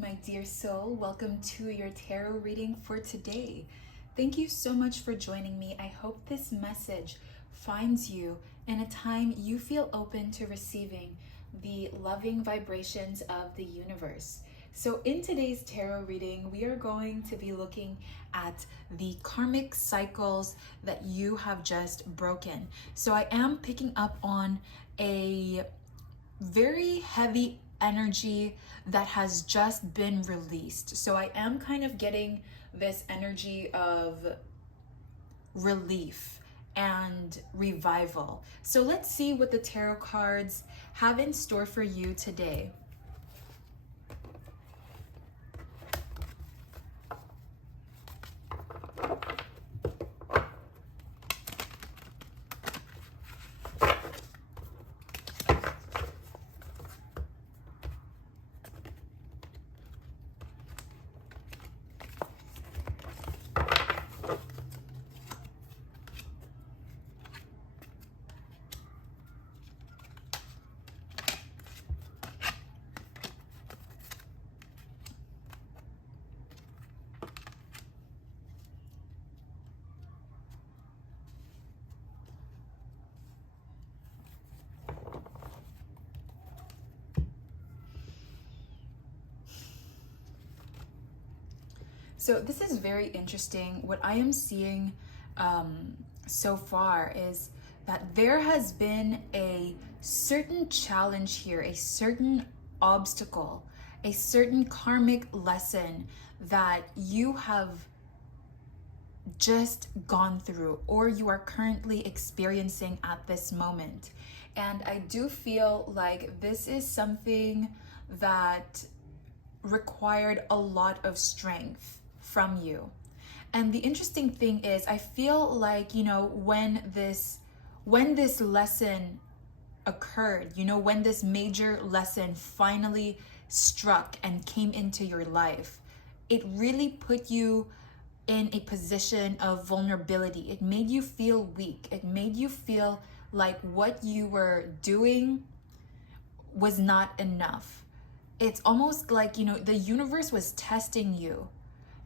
my dear soul. Welcome to your tarot reading for today. Thank you so much for joining me. I hope this message finds you in a time you feel open to receiving the loving vibrations of the universe. So in today's tarot reading, we are going to be looking at the karmic cycles that you have just broken. So I am picking up on a very heavy energy that has just been released. So I am kind of getting this energy of relief and revival. So let's see what the tarot cards have in store for you today. So this is very interesting. What I am seeing so far is that there has been a certain challenge here, a certain obstacle, a certain karmic lesson that you have just gone through or you are currently experiencing at this moment. And I do feel like this is something that required a lot of strength from you. And the interesting thing is, I feel like, when this lesson occurred, when this major lesson finally struck and came into your life, it really put you in a position of vulnerability. It made you feel weak. It made you feel like what you were doing was not enough. It's almost like, the universe was testing you,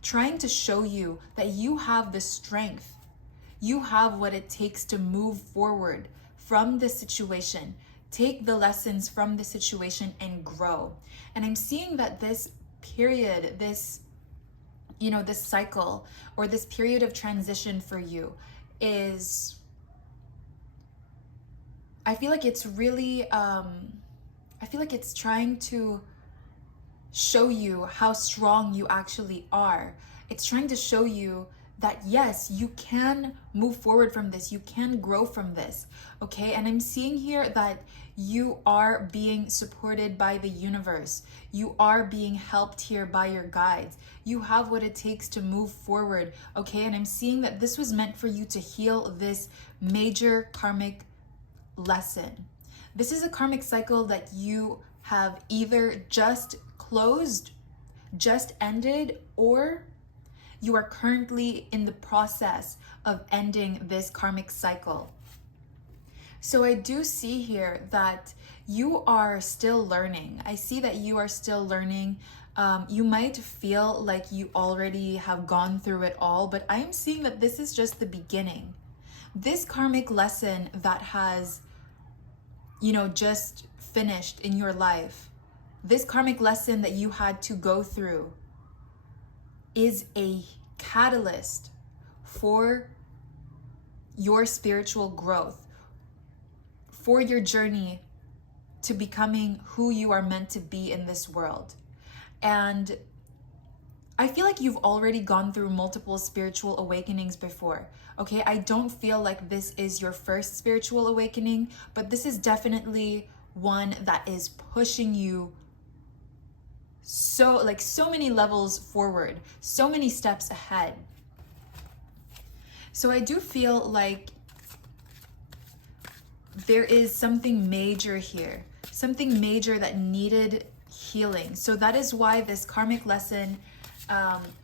trying to show you that you have the strength. You have what it takes to move forward from this situation. Take the lessons from the situation and grow. And I'm seeing that this period, this cycle or this period of transition for you is, I feel like it's really, it's trying to show you how strong you actually are. It's trying to show you that yes, you can move forward from this, you can grow from this, okay? And I'm seeing here that you are being supported by the universe. You are being helped here by your guides. You have what it takes to move forward, okay? And I'm seeing that this was meant for you to heal this major karmic lesson. This is a karmic cycle that you have either just closed, just ended, or you are currently in the process of ending this karmic cycle. So I do see here that you are still learning. I see that you are still learning. You might feel like you already have gone through it all, but I am seeing that this is just the beginning. This karmic lesson that has, just finished in your life, this karmic lesson that you had to go through is a catalyst for your spiritual growth, for your journey to becoming who you are meant to be in this world. And I feel like you've already gone through multiple spiritual awakenings before, okay? I don't feel like this is your first spiritual awakening, but this is definitely one that is pushing you so many levels forward, so many steps ahead. So I do feel like there is something major here, something major that needed healing. So that is why this karmic lesson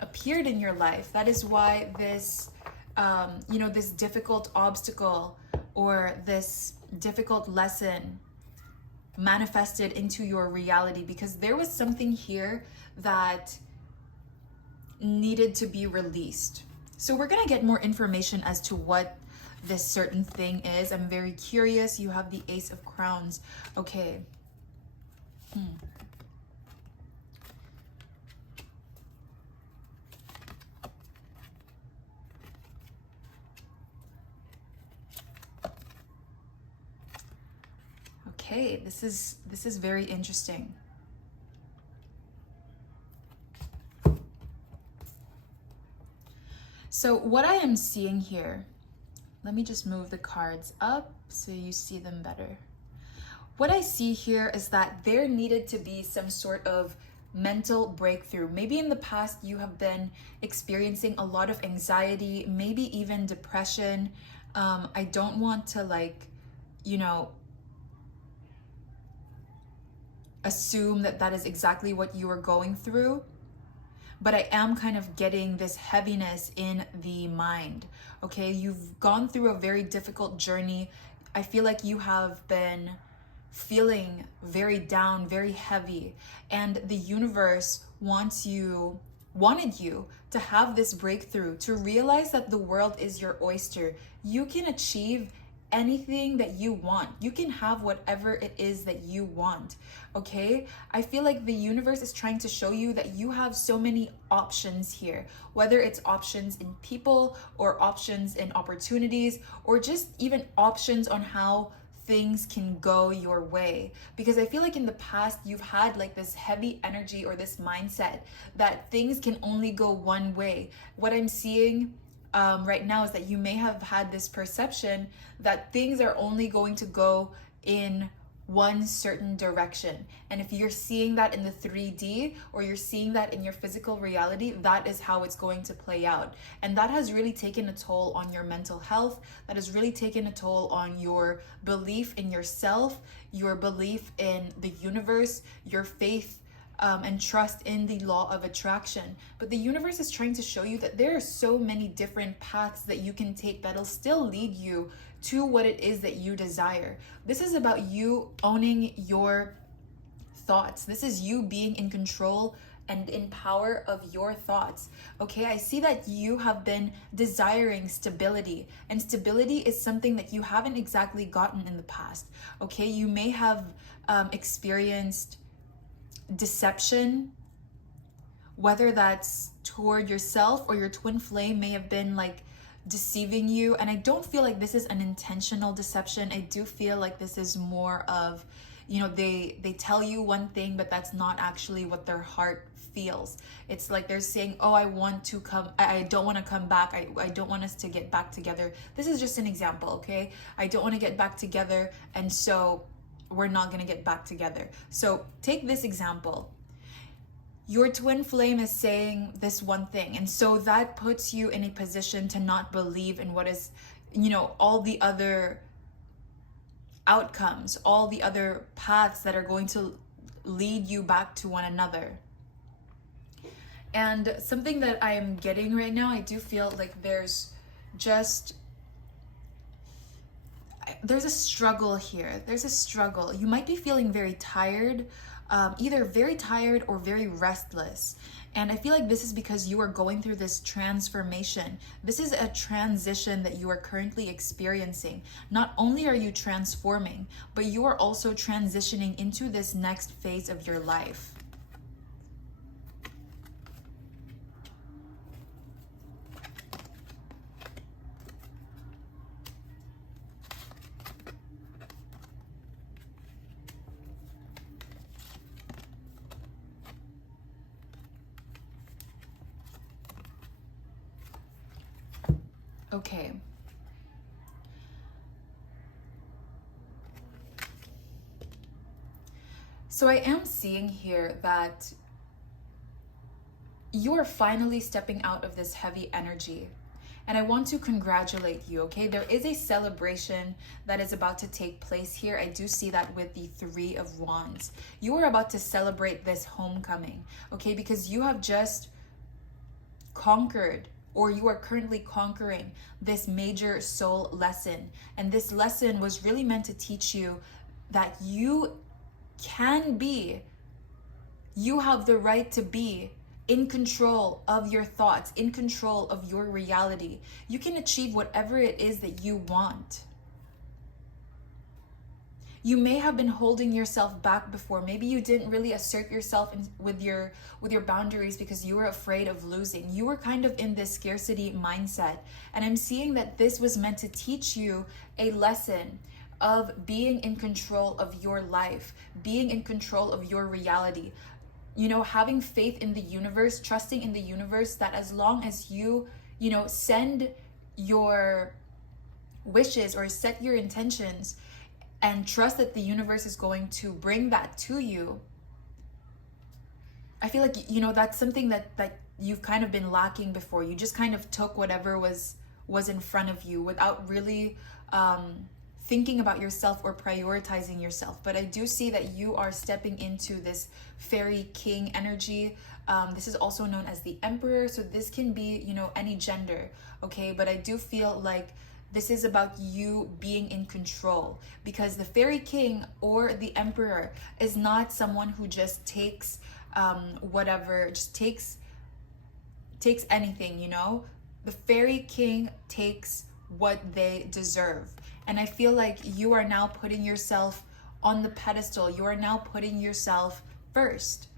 appeared in your life. That is why this, this difficult obstacle or this difficult lesson manifested into your reality, because there was something here that needed to be released. So we're gonna get more information as to what this certain thing is. I'm very curious. You have the Ace of Crowns. Okay. Okay, this is very interesting. So what I am seeing here, let me just move the cards up so you see them better. What I see here is that there needed to be some sort of mental breakthrough. Maybe in the past you have been experiencing a lot of anxiety, maybe even depression. I don't want to, like, you know, assume that that is exactly what you are going through, but I am kind of getting this heaviness in the mind. Okay, you've gone through a very difficult journey. I feel like you have been feeling very down, very heavy, and the universe wanted you to have this breakthrough, to realize that the world is your oyster. You can achieve anything that you want. You can have whatever it is that you want. Okay, I feel like the universe is trying to show you that you have so many options here, whether it's options in people or options in opportunities, or just even options on how things can go your way. Because I feel like in the past you've had like this heavy energy or this mindset that things can only go one way. What I'm seeing right now is that you may have had this perception that things are only going to go in one certain direction. And if you're seeing that in the 3D, or you're seeing that in your physical reality, that is how it's going to play out. And that has really taken a toll on your mental health. That has really taken a toll on your belief in yourself, your belief in the universe, your faith and trust in the law of attraction. But the universe is trying to show you that there are so many different paths that you can take that'll still lead you to what it is that you desire. This is about you owning your thoughts. This is you being in control and in power of your thoughts. Okay, I see that you have been desiring stability, and stability is something that you haven't exactly gotten in the past. Okay, you may have experienced deception, whether that's toward yourself or your twin flame may have been like deceiving you. And I don't feel like this is an intentional deception. I do feel like this is more of, you know, they tell you one thing, but that's not actually what their heart feels. It's like they're saying, oh, I don't want to come back. I don't want us to get back together. This is just an example, okay? I don't want to get back together, and so we're not going to get back together. So take this example. Your twin flame is saying this one thing, and so that puts you in a position to not believe in what is, you know, all the other outcomes, all the other paths that are going to lead you back to one another. And something that I am getting right now, I do feel like there's a struggle here. There's a struggle. You might be feeling very tired, either very tired or very restless. And I feel like this is because you are going through this transformation. This is a transition that you are currently experiencing. Not only are you transforming, but you are also transitioning into this next phase of your life. Okay. So I am seeing here that you are finally stepping out of this heavy energy. And I want to congratulate you, okay? There is a celebration that is about to take place here. I do see that with the 3 of Wands. You are about to celebrate this homecoming, okay? Because you have just conquered, or you are currently conquering this major soul lesson. And this lesson was really meant to teach you that you can be. You have the right to be in control of your thoughts, in control of your reality. You can achieve whatever it is that you want. You may have been holding yourself back before. Maybe you didn't really assert yourself with your boundaries because you were afraid of losing. You were kind of in this scarcity mindset. And I'm seeing that this was meant to teach you a lesson of being in control of your life, being in control of your reality. You know, having faith in the universe, trusting in the universe that as long as you send your wishes or set your intentions and trust that the universe is going to bring that to you. I feel like, that's something that you've kind of been lacking before. You just kind of took whatever was in front of you without really thinking about yourself or prioritizing yourself. But I do see that you are stepping into this fairy king energy. This is also known as the emperor. So this can be, any gender, okay? But I do feel like this is about you being in control, because the fairy king or the emperor is not someone who just takes takes anything, The fairy king takes what they deserve. And I feel like you are now putting yourself on the pedestal. You are now putting yourself first.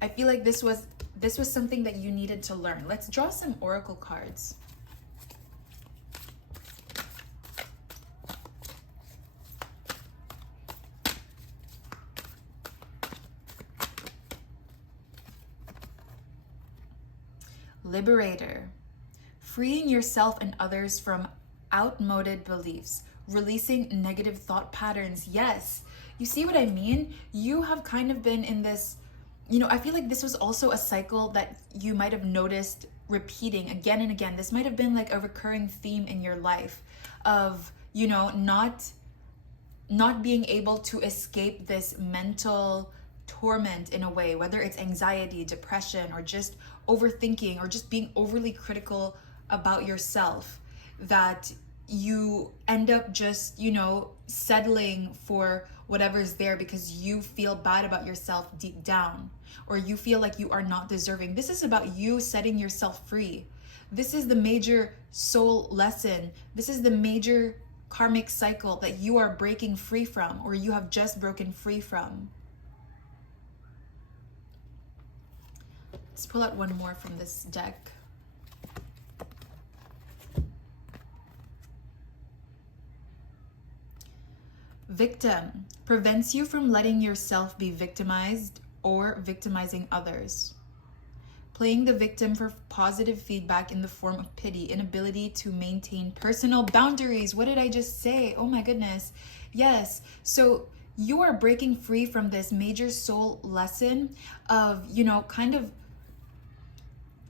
I feel like this was something that you needed to learn. Let's draw some oracle cards. Liberator. Freeing yourself and others from outmoded beliefs, releasing negative thought patterns. Yes, you see what I mean? You have kind of been in this, I feel like this was also a cycle that you might have noticed repeating again and again. This might have been like a recurring theme in your life of, not being able to escape this mental torment in a way, whether it's anxiety, depression, or just overthinking, or just being overly critical about yourself, that you end up just, settling for whatever's there because you feel bad about yourself deep down, or you feel like you are not deserving. This is about you setting yourself free. This is the major soul lesson. This is the major karmic cycle that you are breaking free from, or you have just broken free from. Let's pull out one more from this deck. Victim prevents you from letting yourself be victimized or victimizing others. Playing the victim for positive feedback in the form of pity, inability to maintain personal boundaries. What did I just say? Oh my goodness. Yes. So you are breaking free from this major soul lesson of, kind of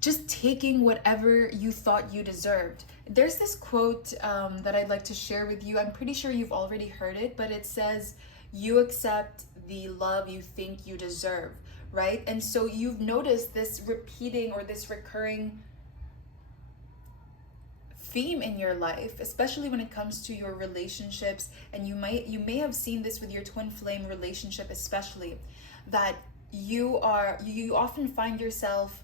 just taking whatever you thought you deserved. There's this quote that I'd like to share with you. I'm pretty sure you've already heard it, but it says, you accept the love you think you deserve, right? And so you've noticed this repeating or this recurring theme in your life, especially when it comes to your relationships. And you may have seen this with your twin flame relationship, especially, that you often find yourself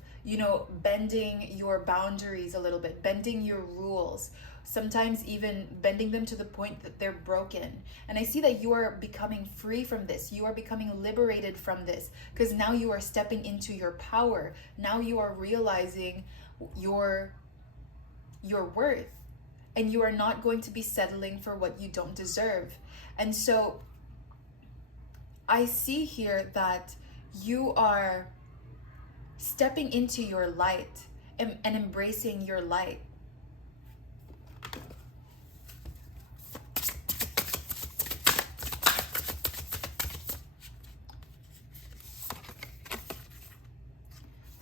bending your boundaries a little bit, bending your rules, sometimes even bending them to the point that they're broken. And I see that you are becoming free from this. You are becoming liberated from this, because now you are stepping into your power. Now you are realizing your worth, and you are not going to be settling for what you don't deserve. And so I see here that you are stepping into your light and embracing your light.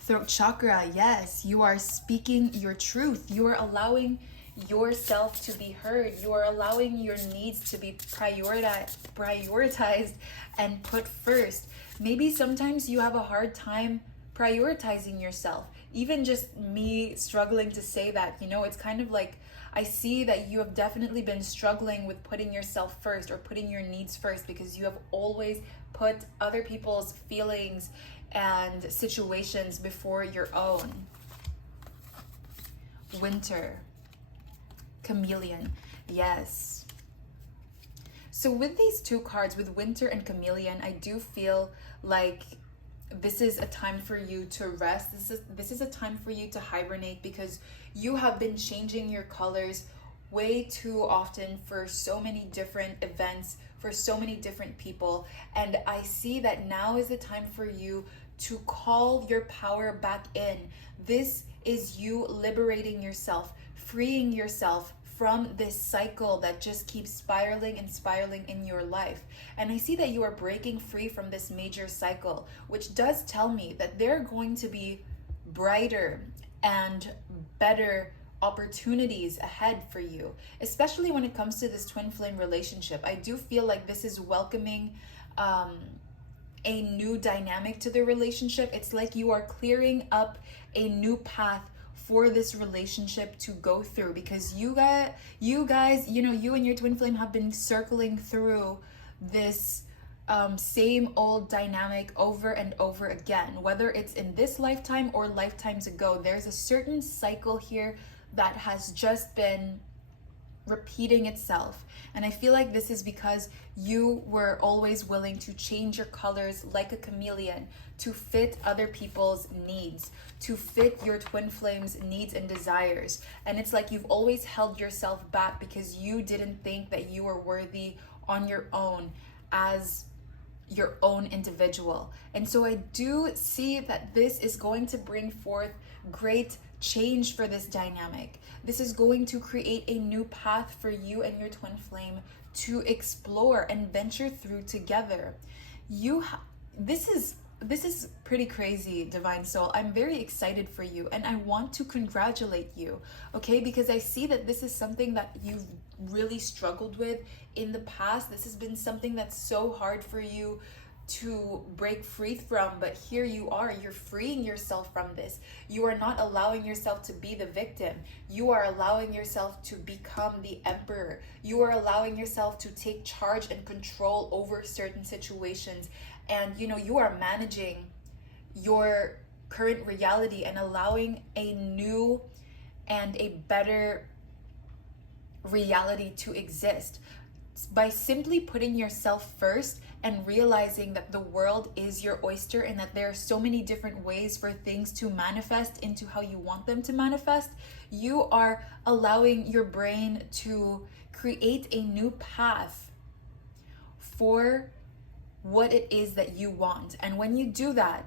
Throat chakra, yes, you are speaking your truth. You are allowing yourself to be heard. You are allowing your needs to be prioritized and put first. Maybe sometimes you have a hard time prioritizing yourself. Even just me struggling to say that, you know, it's kind of like I see that you have definitely been struggling with putting yourself first or putting your needs first, because you have always put other people's feelings and situations before your own. Winter, chameleon, yes. So with these two cards, with Winter and Chameleon, I do feel like this is a time for you to rest. This is a time for you to hibernate, because you have been changing your colors way too often for so many different events, for so many different people. And I see that now is the time for you to call your power back in. This is you liberating yourself, freeing yourself from this cycle that just keeps spiraling and spiraling in your life. And I see that you are breaking free from this major cycle, which does tell me that there are going to be brighter and better opportunities ahead for you, especially when it comes to this twin flame relationship. I do feel like this is welcoming a new dynamic to the relationship. It's like you are clearing up a new path for this relationship to go through, because you guys, you know, you and your twin flame have been circling through this same old dynamic over and over again, whether it's in this lifetime or lifetimes ago. There's a certain cycle here that has just been repeating itself. And I feel like this is because you were always willing to change your colors like a chameleon to fit other people's needs, to fit your twin flame's needs and desires. And it's like you've always held yourself back because you didn't think that you were worthy on your own as your own individual. And so I do see that this is going to bring forth great change for this dynamic. This is going to create a new path for you and your twin flame to explore and venture through together. This is pretty crazy, Divine Soul. I'm very excited for you, and I want to congratulate you, okay? Because I see that this is something that you've really struggled with in the past. This has been something that's so hard for you to break free from, but here you are, you're freeing yourself from this. You are not allowing yourself to be the victim. You are allowing yourself to become the emperor. You are allowing yourself to take charge and control over certain situations. And you know, you are managing your current reality and allowing a new and a better reality to exist by simply putting yourself first and realizing that the world is your oyster and that there are so many different ways for things to manifest into how you want them to manifest. You are allowing your brain to create a new path for what it is that you want. And when you do that,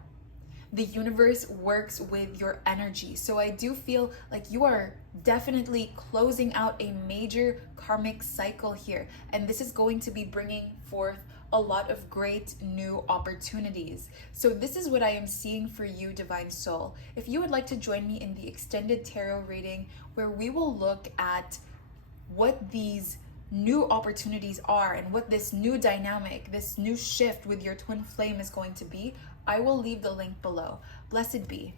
the universe works with your energy. So I do feel like you are definitely closing out a major karmic cycle here. And this is going to be bringing forth a lot of great new opportunities. So this is what I am seeing for you, Divine Soul. If you would like to join me in the extended tarot reading, where we will look at what these new opportunities are and what this new dynamic, this new shift with your twin flame is going to be, I will leave the link below. Blessed be.